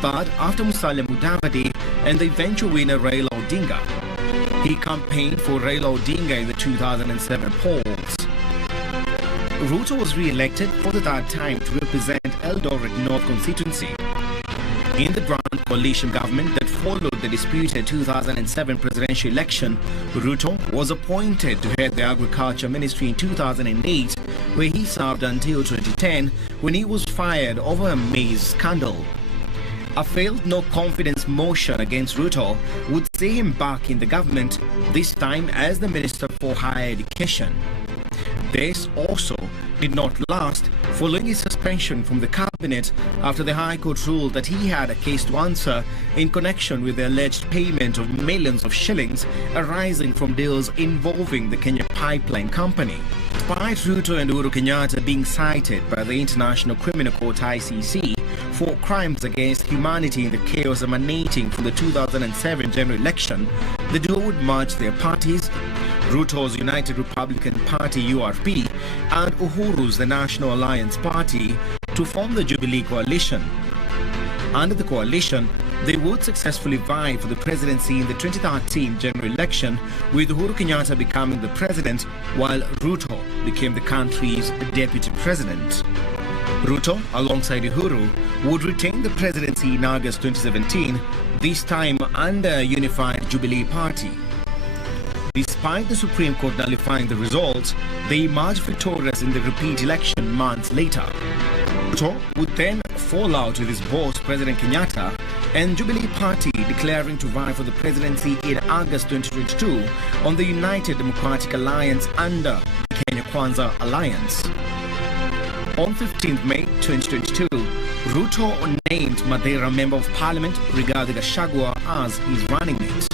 third after Musalia Mudavadi and the eventual winner Raila Odinga. He campaigned for Raila Odinga in the 2007 polls. Ruto was re-elected for the third time to represent Eldoret North constituency. In the Grand Coalition government that followed the disputed 2007 presidential election, Ruto was appointed to head the Agriculture Ministry in 2008, where he served until 2010 when he was fired over a maize scandal. A failed no-confidence motion against Ruto would see him back in the government, this time as the Minister for Higher Education. This also did not last, following his suspension from the cabinet after the High Court ruled that he had a case to answer in connection with the alleged payment of millions of shillings arising from deals involving the Kenya Pipeline Company. Despite Ruto and Uhuru Kenyatta being cited by the International Criminal Court (ICC) for crimes against humanity in the chaos emanating from the 2007 general election, the duo would merge their parties, Ruto's United Republican Party (URP) and Uhuru's the National Alliance Party, to form the Jubilee Coalition. Under the coalition, they would successfully vie for the presidency in the 2013 general election, with Uhuru Kenyatta becoming the president while Ruto became the country's deputy president. Ruto, alongside Uhuru, would retain the presidency in August 2017, this time under a unified Jubilee Party. Despite the Supreme Court nullifying the results, they emerged victorious in the repeat election months later. Ruto would then fall out with his boss, President Kenyatta, and Jubilee Party declaring to vie for the presidency in August 2022 on the United Democratic Alliance under the Kenya Kwanza Alliance. On 15th May 2022, Ruto named Madeira Member of Parliament Rigathi Gachagua as his running mate.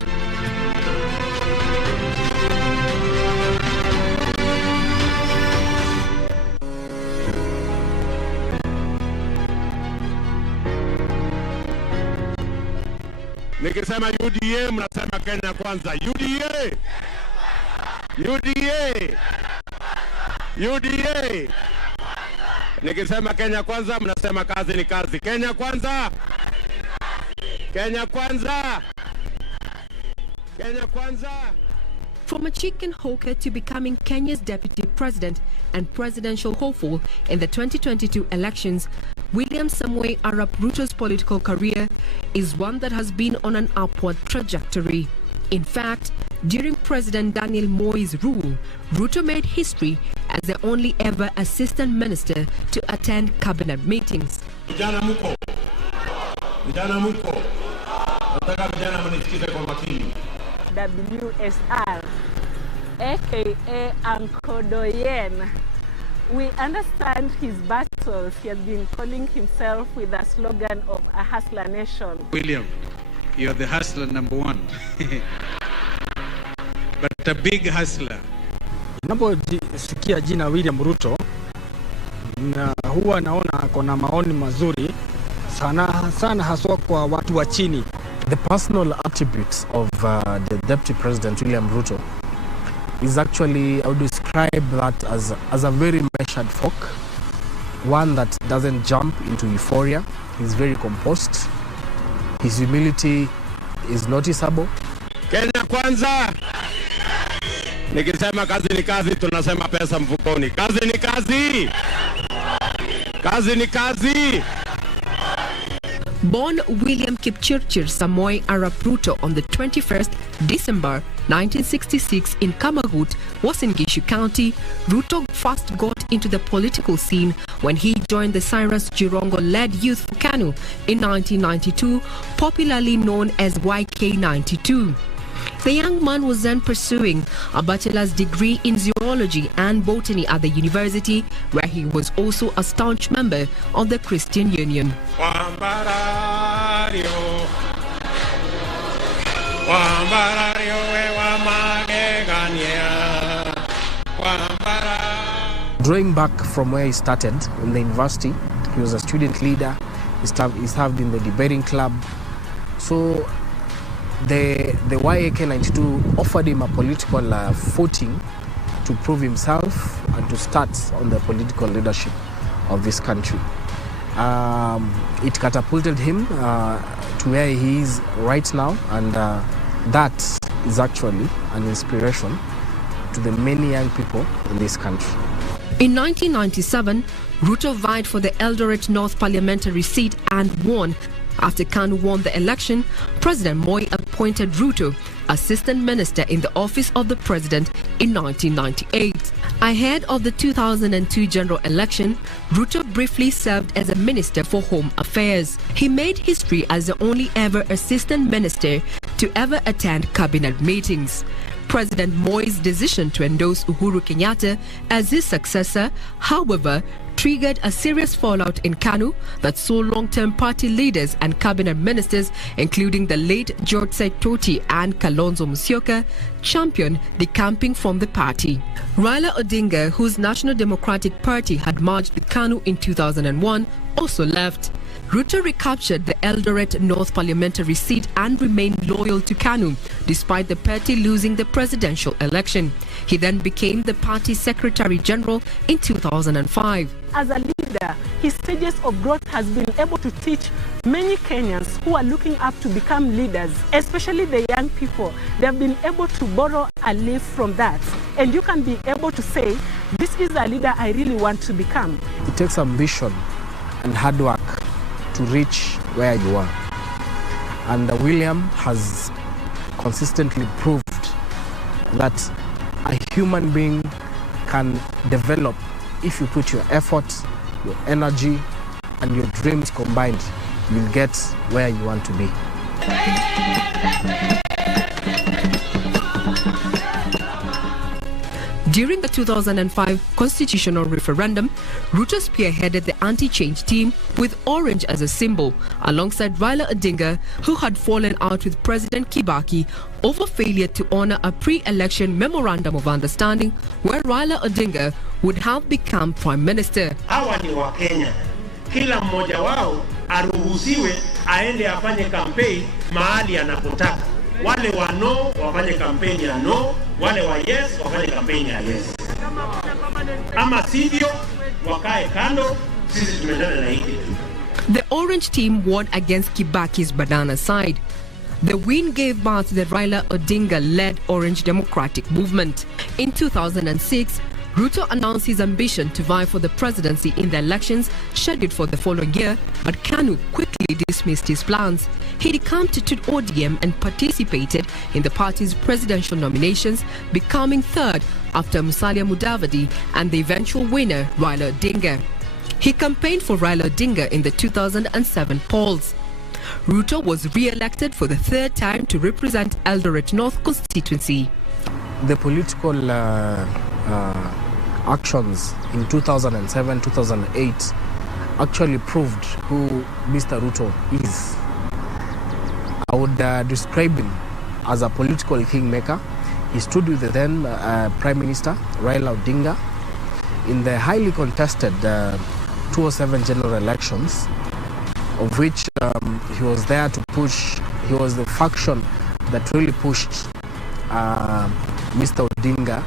Nikisema UDA mnasema Kenya Kwanza. UDA! UDA! UDA! Nikisema Kenya Kwanza mnasema kazi ni kazi. Kenya Kwanza! Kenya Kwanza! Kenya Kwanza! From a chicken hawker to becoming Kenya's deputy president and presidential hopeful in the 2022 elections, William Samoei Arap Ruto's political career is one that has been on an upward trajectory. In fact, during President Daniel Moi's rule, Ruto made history as the only ever assistant minister to attend cabinet meetings. Vijana muko. Vijana muko. Nataka vijana mnisikize kwa makini. WSR, aka Uncle Doyen. We understand his battles. He has been calling himself with a slogan of a hustler nation. William, you're the hustler number one. But a big hustler. Ninaposikia jina William Ruto, na huwa naona kuna maoni mazuri sana haswa kwa watu wa chini. The personal attributes of the Deputy President William Ruto is actually, I would describe that as a very measured folk, one that doesn't jump into euphoria. He's very composed. His humility is noticeable. Kenya Kwanza! Nikisema kazi ni kazi, tunasema pesa mfukoni. Kazi ni kazi! Kazi ni kazi! Born William Kipchirchir Samoei Arap Ruto on the 21st December 1966 in Kamagut, Uasin Gishu County, Ruto first got into the political scene when he joined the Cyrus Jirongo-led Youth for KANU in 1992, popularly known as YK92. The young man was then pursuing a bachelor's degree in zoology and botany at the university, where he was also a staunch member of the Christian Union. Drawing back from where he started in the university, he was a student leader, he served in the debating club. So the YK92 offered him a political footing to prove himself and to start on the political leadership of this country. It catapulted him to where he is right now, and that is actually an inspiration to the many young people in this country. In 1997, Ruto vied for the Eldoret North parliamentary seat and won. After KANU won the election, President Moi appointed Ruto Assistant Minister in the Office of the President in 1998. Ahead of the 2002 general election, Ruto briefly served as a Minister for Home Affairs. He made history as the only ever Assistant Minister to ever attend cabinet meetings. President Moi's decision to endorse Uhuru Kenyatta as his successor, however, triggered a serious fallout in KANU that saw long-term party leaders and cabinet ministers, including the late George Saitoti and Kalonzo Musyoka, champion decamping from the party. Raila Odinga, whose National Democratic Party had merged with KANU in 2001, also left. Ruto recaptured the Eldoret North parliamentary seat and remained loyal to KANU despite the party losing the presidential election. He then became the party Secretary General in 2005. As a leader, his stages of growth has been able to teach many Kenyans who are looking up to become leaders, especially the young people. They have been able to borrow a leaf from that. And you can be able to say, this is a leader I really want to become. It takes ambition and hard work to reach where you are. And William has consistently proved that a human being can develop if you put your effort, your energy, and your dreams combined. You'll get where you want to be. During the 2005 constitutional referendum, Ruto spearheaded the anti-change team with orange as a symbol, alongside Raila Odinga, who had fallen out with President Kibaki over failure to honor a pre-election memorandum of understanding where Raila Odinga would have become Prime Minister. Hawa ni wa Kenya. Kila mmoja wao aruhusiwe aende afanye kampeni mahali anapotaka. Wale wa no wafanye kampeni ya no, wale wa yes wafanye kampeni ya yes. Ama sivyo wakae kando, sisi tumendana na hiki. The orange team won against Kibaki's banana side. The win gave birth to the Raila Odinga-led Orange Democratic Movement. In 2006, Ruto announced his ambition to vie for the presidency in the elections scheduled for the following year, but KANU quickly dismissed his plans. He decamped to ODM and participated in the party's presidential nominations, becoming third after Musalia Mudavadi and the eventual winner, Raila Odinga. He campaigned for Raila Odinga in the 2007 polls. Ruto was re-elected for the third time to represent Eldoret North constituency. The political actions in 2007, 2008 actually proved who Mr. Ruto is. I would describe him as a political kingmaker. He stood with the then Prime Minister, Raila Odinga, in the highly contested 2007 general elections, of which he was there to push. He was the faction that really pushed Mr. Odinga.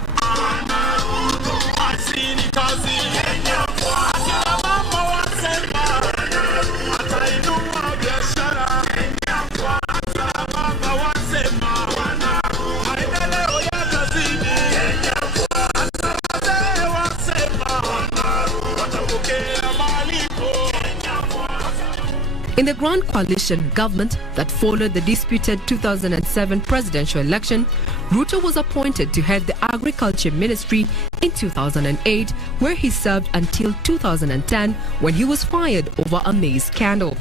In the Grand Coalition government that followed the disputed 2007 presidential election, Ruto was appointed to head the Agriculture Ministry in 2008, where he served until 2010 when he was fired over a maize scandal.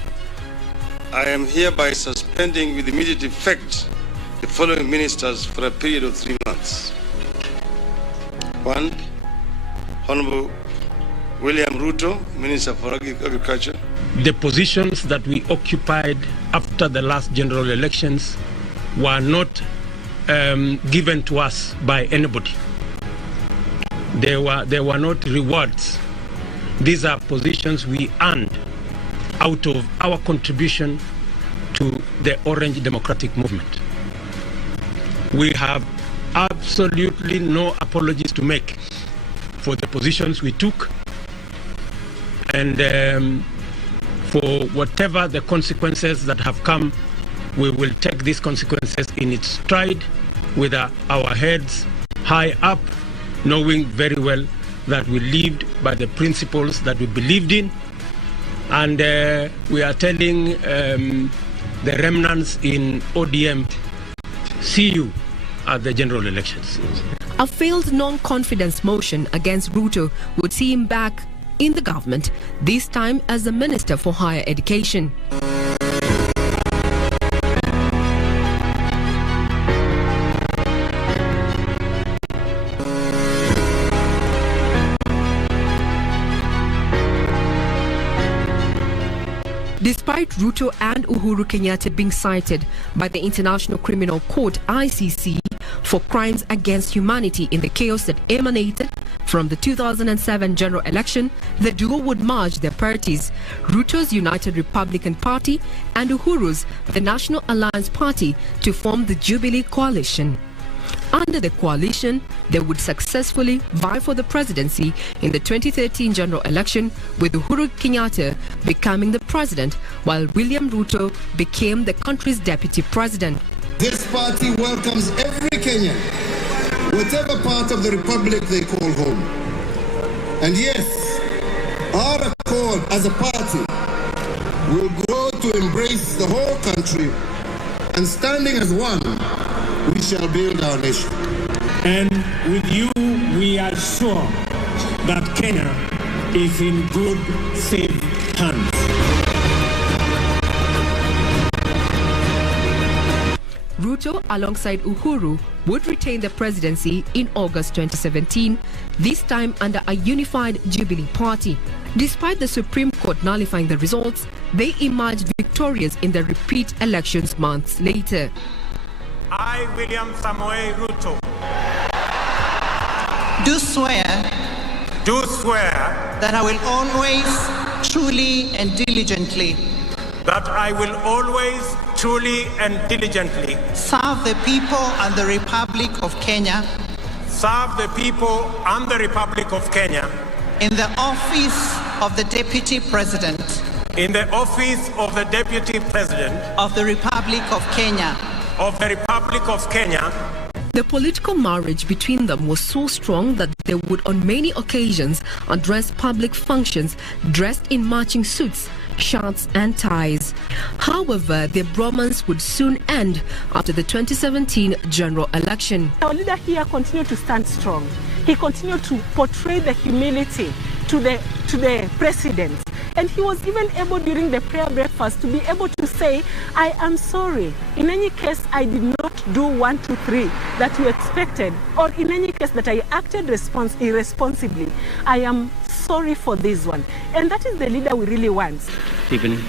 I am hereby suspending with immediate effect the following ministers for a period of 3 months. 1. Honorable William Ruto, Minister for Agriculture. The positions that we occupied after the last general elections were not given to us by anybody. They were not rewards. These are positions we earned out of our contribution to the Orange Democratic Movement. We have absolutely no apologies to make for the positions we took, and for whatever the consequences that have come. We will take these consequences in its stride with our heads high up, knowing very well that we lived by the principles that we believed in. And we are telling the remnants in ODM, see you at the general elections. A failed non-confidence motion against Ruto would see him back in the government, this time as the Minister for Higher Education. Despite Ruto and Uhuru Kenyatta being cited by the International Criminal Court (ICC) for crimes against humanity in the chaos that emanated from the 2007 general election, the duo would merge their parties, Ruto's United Republican Party and Uhuru's the National Alliance Party, to form the Jubilee Coalition. Under the coalition, they would successfully vie for the presidency in the 2013 general election, with Uhuru Kenyatta becoming the president, while William Ruto became the country's deputy president. This party welcomes every Kenyan, whatever part of the republic they call home. And yes, our accord as a party will grow to embrace the whole country, and standing as one, we shall build our nation. And with you, we are sure that Kenya is in good, safe hands. Ruto, alongside Uhuru, would retain the presidency in August 2017, this time under a unified Jubilee Party. Despite the Supreme Court nullifying the results, they emerged victorious in the repeat elections months later. I, William Samoei Ruto, do swear that I will always, truly and diligently serve the people and the Republic of Kenya in the office of the Deputy President of the Republic of Kenya. The political marriage between them was so strong that they would on many occasions address public functions dressed in matching suits, shirts and ties. However, their bromance would soon end after the 2017 general election. Our leader here continued to stand strong. He continued to portray the humility to the president. And he was even able during the prayer breakfast to be able to say, I am sorry. In any case, I did not do 1, 2, 3 that you expected. Or in any case that I acted irresponsibly. I am sorry for this one. And that is the leader we really want. Even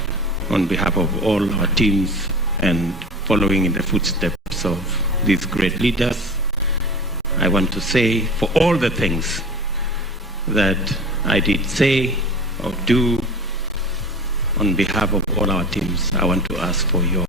on behalf of all our teams and following in the footsteps of these great leaders, I want to say for all the things that I did say or do on behalf of all our teams, I want to ask for your